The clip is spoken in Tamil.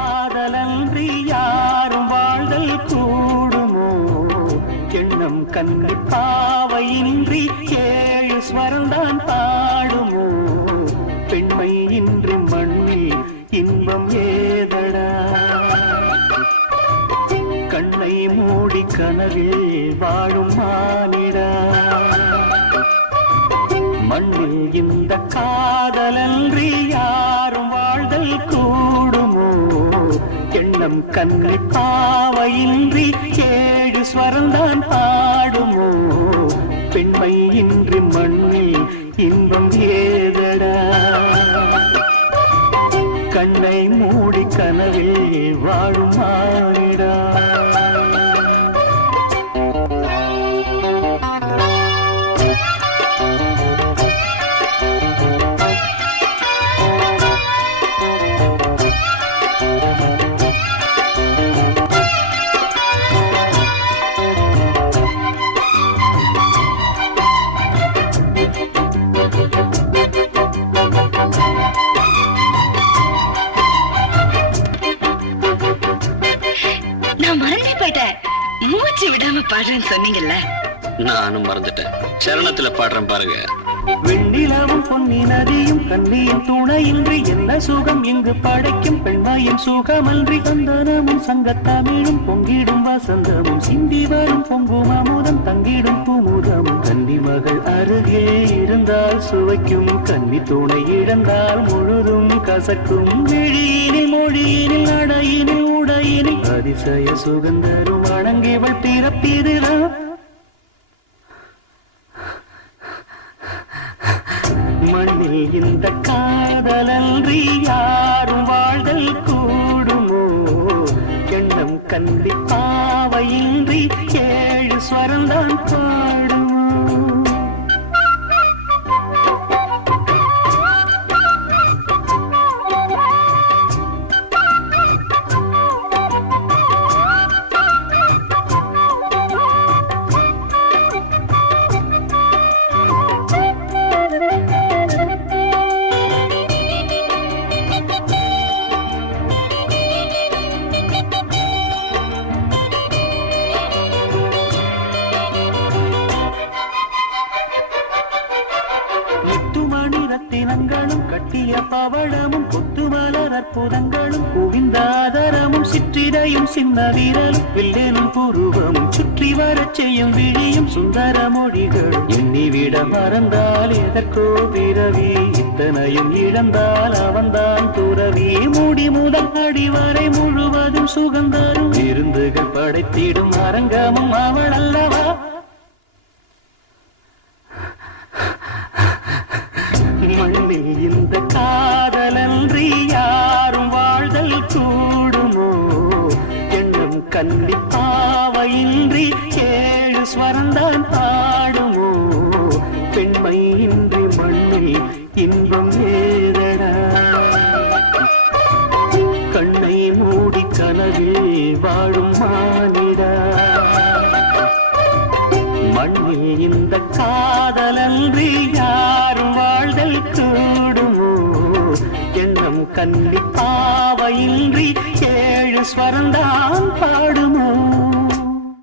காதலன்றி யாரும் வாழ்தல் கூடுமோ? எண்ணம் கண்ணி பாவையின்றி ஏழு ஸ்வரம்தான் பாடுமோ? பெண்மை இன்றி மண்ணில் இன்பம் ஏதடா? கண்ணை மூடி கனவில் வாழும் மானிடா, மண்ணில் இந்த காதலன்றி யாரும் வாழ்தல் கூடுமோ? எண்ணம் கண்ணி பாவையின்றி ஏழு ஸ்வரம்தான் பாடுமோ? பெண்மை இன்றி மண்ணில் இன்பம் ஏதடா? கண்ணை மூடி கனவில் வாழும் மானிடா. மூச்சு விடாம பாடுறேன்னு சொன்னீங்கல்ல, நானும் மறந்துட்டேன். சரணத்துல பாடுறேன் பாருங்க. வெண்ணிலாவும் பொன்னி நதியும் கண்ணியின் துணையின்றி என்ன சுகம் இங்கு படைக்கும்? பெண்மையின் சுகமன்றி சந்தனமும் சங்கத்தமிழும் பொங்கிடும் வசந்தமும் சிந்தி வரும் பொங்கும் அமுதம் தங்கிடும் பூமுதமும். கன்னி மகள் அருகே இருந்தால் சுவைக்கும், கன்னி துணை இழந்தால் முழுதும் கசக்கும். விழியினில் மொழியினில் நடையினில் உடையினில் அதிசய சுகந்தரும் வணங்கிவள் பிறப்பிதுதான். மண்ணில் இந்த காதலன்றி யாரும் வாழ்தல் கூடுமோ? எண்ணம் கண்டி பாவையின்றி ஏழு ஸ்வரம்தான் பாடுமோ? ரத்தினங்களும் கட்டிய பவழமும் கொத்துமலர் அற்புதங்களும் குவிந்தாதரமும் சிற்றிடையும் சின்ன வீரலும் வில்லேனும் புருவமும் சுற்றி வரச் செய்யும் விழியும் சுந்தர மொழிகளும். எண்ணிவிட மறந்தால் எதற்கோ பிறவி, இத்தனையும் இழந்தால் அவன்தான் துறவி. மூடி முதல் அடிவரை முழுவதும் சுகந்தரும் விருந்துகள் படைத்திடும் அரங்கமும் அவள் அல்லவா? மண்ணில் இந்த காதலன்றி யாரும் வாழ்தல் கூடுமோ? எண்ணம் கண்ணி பாவையின்றி ஏழு ஸ்வரம்தான் பாடுமோ? பெண்மை இன்றி மண்ணில் இன்பம் ஏதடா? கண்ணை மூடி கனவில் வாழும் மானிடா, மண்ணில் இந்த காதலன்றி யாரும் வாழ்தல் கூடுமோ? எண்ணம் கண்ணி பாவையின்றி ஏழு ஸ்வரம்தான் பாடுமோ?